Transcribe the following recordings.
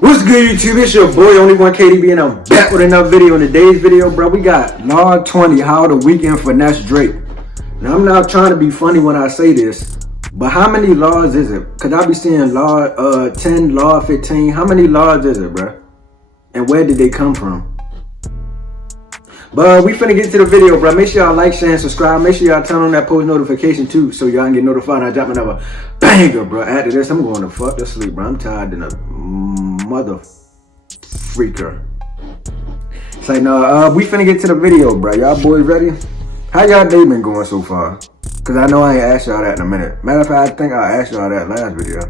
What's good, YouTube? It's your boy, Only One KDB, and I'm back with another video. In today's video, bro, we got Law 20, how the weekend finesse Drake. Now, I'm not trying to be funny when I say this, but how many laws is it? Cause I be seeing law 10, law 15. How many laws is it, bro? And where did they come from? But we finna get to the video, bro. Make sure y'all like, share, and subscribe. Make sure y'all turn on that post notification too, so y'all can get notified when I drop another banger, bro. After this, I'm going to fuck to sleep, bro. I'm tired than a mother freaker. It's like, no, we finna get to the video, bro. Y'all boys ready? How y'all day been going so far? Cause I know I ain't asked y'all that in a minute. Matter of fact, I think I asked y'all that last video.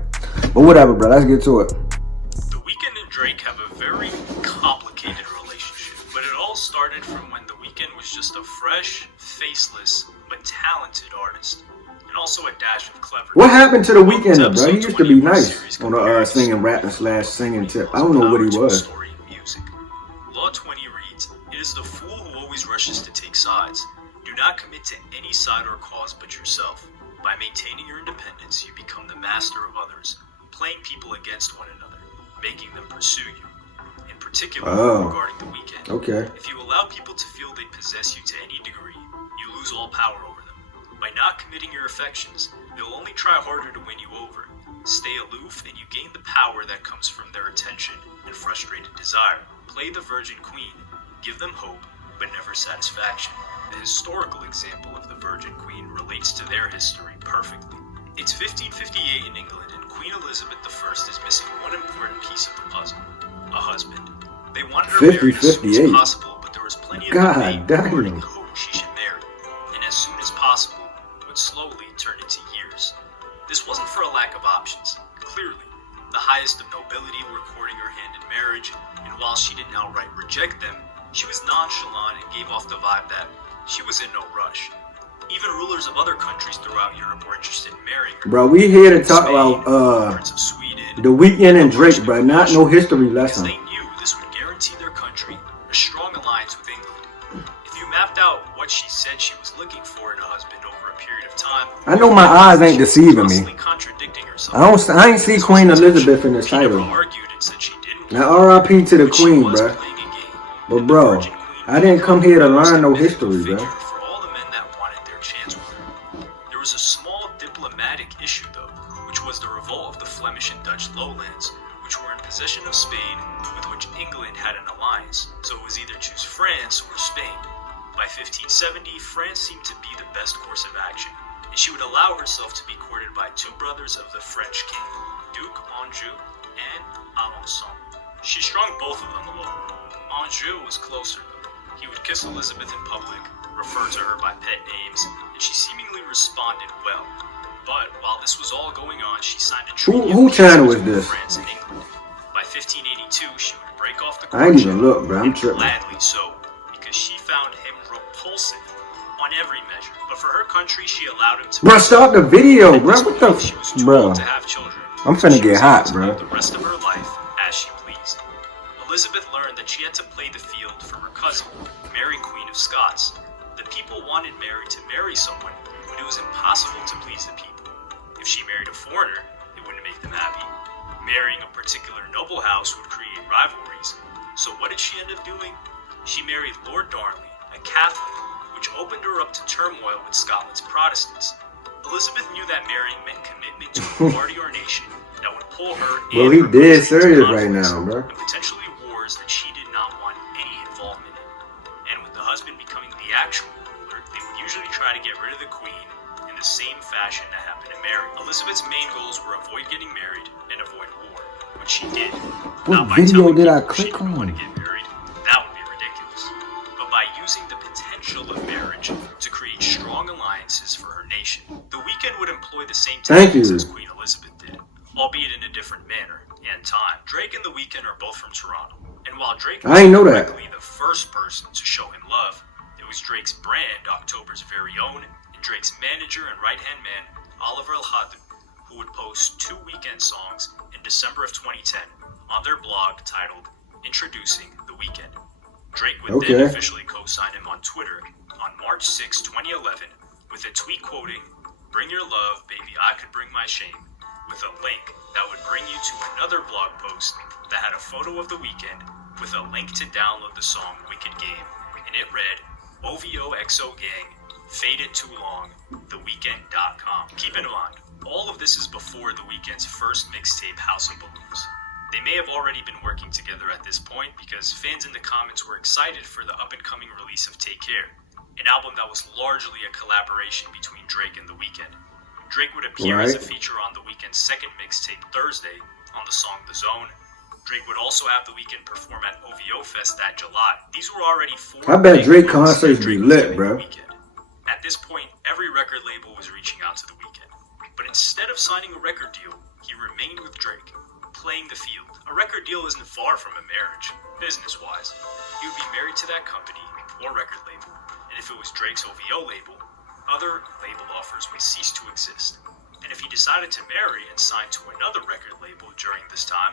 But whatever, bro. Let's get to it. The Weeknd and Drake have a very complicated relationship, but it all started from when The Weeknd was just a fresh, faceless, but talented artist, and also a dash of clever. What happened to The Weeknd, bro? He used to be nice on the singing, rapping / singing tip. I don't know what he was. Law 20 reads, "It is the fool who always rushes to take sides. Do not commit to any side or cause but yourself. By maintaining your independence, you become the master of others, playing people against one another, making them pursue you." In particular, regarding The Weeknd, if you allow people to feel they possess you to any degree, you lose all power over them. By not committing your affections, they'll only try harder to win you over. Stay aloof and you gain the power that comes from their attention and frustrated desire. Play the Virgin Queen, give them hope, but never satisfaction. The historical example of the Virgin Queen relates to their history perfectly. It's 1558 in England, and Queen Elizabeth I is missing one important piece of the puzzle: a husband. They wanted her married as soon as possible, but there was plenty of debate regarding whom she should marry, and as soon as possible would slowly turn into years. This wasn't for a lack of options. Clearly, the highest of nobility were courting her hand in marriage, and while she didn't outright reject them, she was nonchalant and gave off the vibe that she was in no rush. Even rulers of other countries throughout Europe were interested in marrying her. Bro, we here to talk about The Weeknd and Drake, bro, not no history lesson. They knew this would guarantee their country a strong alliance with England. If you mapped out what she said she was looking for in a husband over a period of time, I know my eyes ain't deceiving me. Contradicting herself. I ain't see Queen Elizabeth in this title. Now R.I.P. to the Queen, bro. But bro, I didn't come here to learn no history, bro. For all the men that wanted their chance with her. There was a small diplomatic issue though, which was the revolt of the Flemish and Dutch lowlands, which were in possession of Spain, with which England had an alliance. So it was either choose France or Spain. By 1570, France seemed to be the best course of action, and she would allow herself to be courted by two brothers of the French king, Duke Anjou and Alençon. She strung both of them along. Anjou was closer though. He would kiss Elizabeth in public, refer to her by pet names, and she seemingly responded well. But while this was all going on, she signed a treaty Who channel is this? France and England. By 1582, she would break off the I ain't even look, bro. I'm tripping. Gladly so, because she found him repulsive on every measure. But for her country, she allowed him to. Bro, start the video, bro. What the? She was too bro, old to have children. I'm finna get hot, bro. The rest of her life as she pleased. Elizabeth learned that she had to play the field for her cousin, Mary Queen of Scots. The people wanted Mary to marry someone, but it was impossible to please the people. If she married a foreigner, it wouldn't make them happy. Marrying a particular noble house would create rivalries. So what did she end up doing? She married Lord Darnley, a Catholic, which opened her up to turmoil with Scotland's Protestants. Elizabeth knew that marrying meant commitment to a party or nation that would pull her Well, he dead serious right now, bro. And potentially wars that she did not want any involvement in. And with the husband becoming the actual ruler, they would usually try to get rid of the queen in the same fashion that happened to Mary. Elizabeth's main goals were avoid getting married and avoid war, which she did. What video did I click on? Want to get married, that would be ridiculous. But by using the potential of marriage to create strong alliances for her nation, The Weeknd would employ the same tactics as Queen Elizabeth did, albeit in a different manner and time. Drake and The Weeknd are both from Toronto, and while Drake was directly the first person to show him love, it was Drake's brand, October's very own, and Drake's manager and right-hand man, Oliver El Hadou, who would post 2 Weeknd songs in December of 2010 on their blog titled Introducing The Weeknd. Drake would then officially co-sign him on Twitter on March 6, 2011, with a tweet quoting, "Bring your love, baby, I could bring my shame," with a link that would bring you to another blog post that had a photo of The Weeknd with a link to download the song Wicked Game, and it read, OVOXO Gang, Faded Too Long, TheWeeknd.com. Keep in mind, all of this is before The Weeknd's first mixtape, House of Balloons. They may have already been working together at this point because fans in the comments were excited for the up-and-coming release of Take Care, an album that was largely a collaboration between Drake and The Weeknd. Drake would appear as a feature on The Weeknd's second mixtape, Thursday, on the song The Zone. Drake would also have The Weeknd perform at OVO Fest that July. These were already 4 I bet Drake concerts be lit, bro. At this point, every record label was reaching out to The Weeknd. But instead of signing a record deal, he remained with Drake, playing the field. A record deal isn't far from a marriage, business-wise. He would be married to that company or record label, and if it was Drake's OVO label, other label offers would cease to exist. And if he decided to marry and sign to another record label during this time,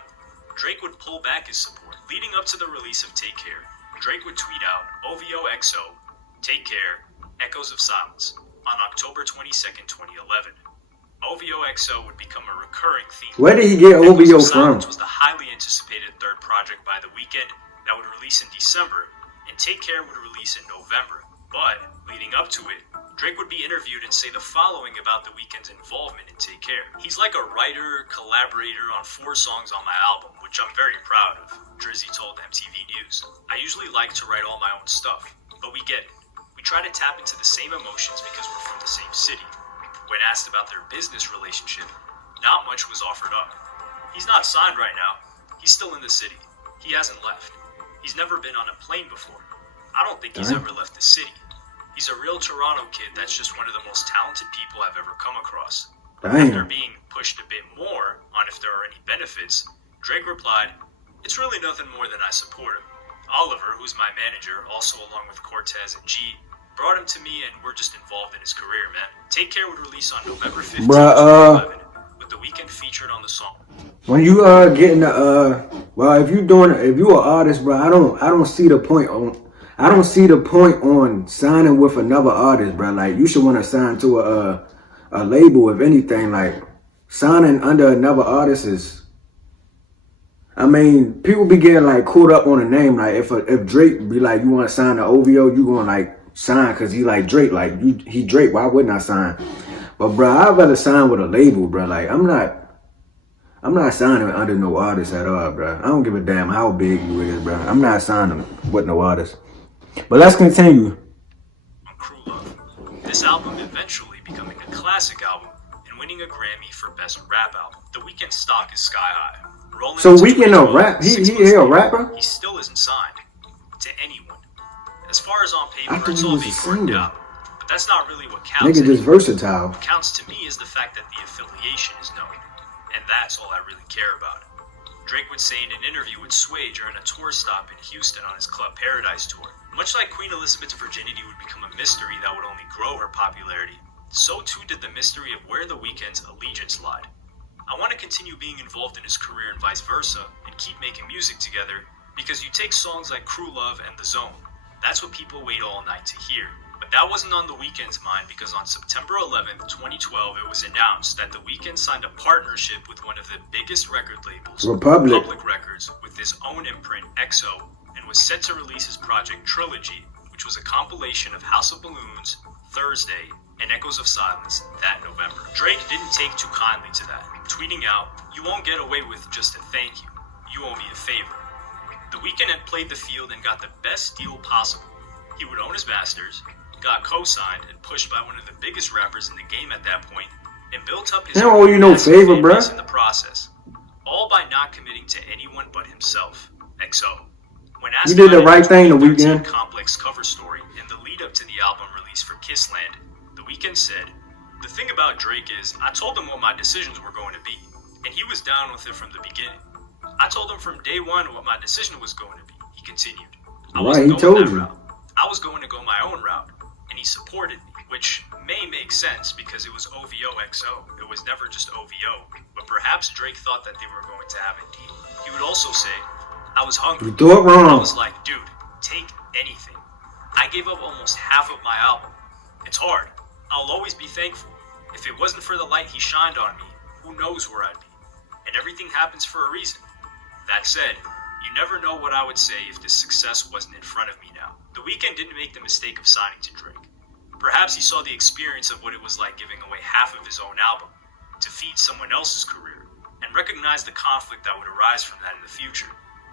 Drake would pull back his support. Leading up to the release of Take Care, Drake would tweet out OVOXO, Take Care, Echoes of Silence, on October 22nd, 2011. OVOXO would become a recurring theme. Where did he get OVO Echoes of from? Silence was the highly anticipated third project by The Weeknd that would release in December, and Take Care would release in November. But, leading up to it, Drake would be interviewed and say the following about The Weeknd's involvement in Take Care. He's like a writer, collaborator on 4 songs on my album, which I'm very proud of, Drizzy told MTV News. I usually like to write all my own stuff, but we get it. We try to tap into the same emotions because we're from the same city. When asked about their business relationship, not much was offered up. He's not signed right now. He's still in the city. He hasn't left. He's never been on a plane before. I don't think he's ever left the city. He's a real Toronto kid that's just one of the most talented people I've ever come across. After being pushed a bit more on if there are any benefits, Drake replied, "It's really nothing more than I support him. Oliver, who's my manager, also along with Cortez and G, brought him to me and we're just involved in his career, man." Take Care would release on November 15th, 2011, with The Weeknd featured on the song. When you getting the well, if you an artist, bro, I don't see the point on signing with another artist, bro. Like, you should want to sign to a label, if anything. Like, signing under another artist is, I mean, people be getting like caught up on a name. Like, if Drake be like, you want to sign to OVO, you gonna like sign because he like Drake. Like, he Drake, why wouldn't I sign? But bro, I'd rather sign with a label, bro. Like, I'm not signing under no artist at all, bro. I don't give a damn how big you is, bro. I'm not signing with no artist. But let's continue. On Crew Love, this album eventually becoming a classic album and winning a Grammy for Best Rap Album. The Weeknd's stock is sky high. Rolling So into Weeknd a rap? 6 He months a later, rapper? He still isn't signed to anyone. As far as on I paper, thought it's he all was a being worked singer. out. But that's not really what counts. Nigga just versatile. What counts to me is the fact that the affiliation is known. And that's all I really care about. Drake would say in an interview with Sway during a tour stop in Houston on his Club Paradise tour, much like Queen Elizabeth's virginity would become a mystery that would only grow her popularity, so too did the mystery of where The Weeknd's allegiance lied. I want to continue being involved in his career and vice versa, and keep making music together, because you take songs like Crew Love and The Zone, that's what people wait all night to hear. But that wasn't on The Weeknd's mind, because on September 11th, 2012, it was announced that The Weeknd signed a partnership with one of the biggest record labels, Republic Records, with his own imprint, XO, and was set to release his project Trilogy, which was a compilation of House of Balloons, Thursday, and Echoes of Silence that November. Drake didn't take too kindly to that, tweeting out, "You won't get away with just a thank you. You owe me a favor." The Weeknd had played the field and got the best deal possible. He would own his masters, got co-signed and pushed by one of the biggest rappers in the game at that point, and built up his He don't owe you no massive favor, fan bruh. base in the process, all by not committing to anyone but himself. XO. When asked You did the about right his thing, The 2013 Weeknd. Complex cover story in the lead up to the album release for Kissland, The Weeknd said, "The thing about Drake is, I told him what my decisions were going to be, and he was down with it from the beginning. I told him from day one what my decision was going to be," he continued. "I wasn't Right, he told that you. route. I was going to go my own route, and he supported me, which may make sense because it was OVOXO. It was never just OVO, but perhaps Drake thought that they were going to have a deal." He would also say, "I was hungry. You do it wrong. I was like, dude, take anything. I gave up almost half of my album. It's hard. I'll always be thankful. If it wasn't for the light he shined on me, who knows where I'd be. And everything happens for a reason. That said, you never know what I would say if this success wasn't in front of me now. The Weeknd didn't make the mistake of signing to Drake. Perhaps he saw the experience of what it was like giving away half of his own album to feed someone else's career, and recognized the conflict that would arise from that in the future.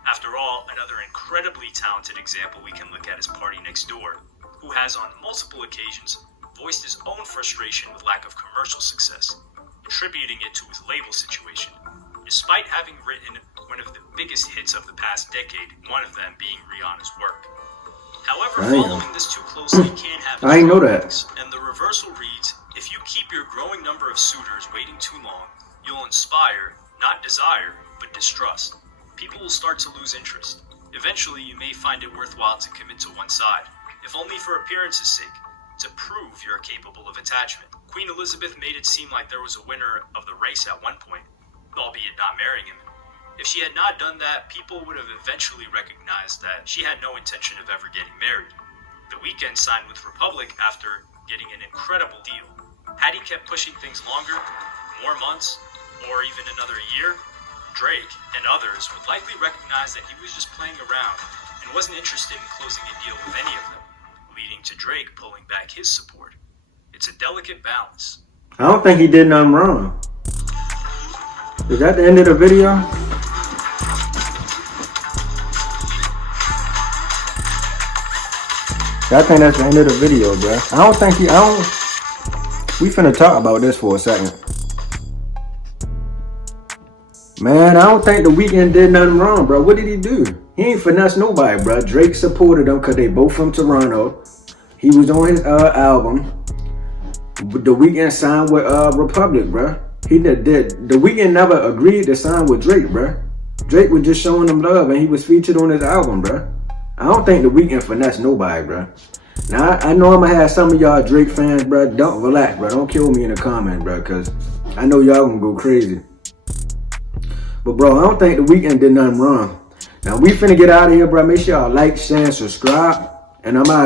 After all, another incredibly talented example we can look at is Party Next Door, who has on multiple occasions voiced his own frustration with lack of commercial success, attributing it to his label situation, despite having written one of the biggest hits of the past decade, one of them being Rihanna's work. However, following this too closely can have I ain't know that. and the reversal reads, if you keep your growing number of suitors waiting too long, you'll inspire, not desire, but distrust. People will start to lose interest. Eventually, you may find it worthwhile to commit to one side, if only for appearance's sake, to prove you're capable of attachment. Queen Elizabeth made it seem like there was a winner of the race at one point, albeit not marrying him. If she had not done that, people would have eventually recognized that she had no intention of ever getting married. The Weeknd signed with Republic after getting an incredible deal. Had he kept pushing things longer, more months, or even another year, Drake and others would likely recognize that he was just playing around and wasn't interested in closing a deal with any of them, leading to Drake pulling back his support. It's a delicate balance. I don't think he did nothing wrong. Is that the end of the video? I think that's the end of the video, bro. We finna talk about this for a second. Man, I don't think the Weeknd did nothing wrong, bro. What did he do? He ain't finesse nobody, bro. Drake supported him because they both from Toronto. He was on his album. The Weeknd signed with Republic, bro. The Weeknd never agreed to sign with Drake, bro. Drake was just showing him love, and he was featured on his album, bro. I don't think the Weeknd finesse nobody, bro. Now, I know I'm gonna have some of y'all Drake fans, bro. Don't relax, bro. Don't kill me in the comments, bro, because I know y'all gonna go crazy. But, bro, I don't think the Weeknd did nothing wrong. Now, we finna get out of here, bro. Make sure y'all like, share, and subscribe. And I'm out of here.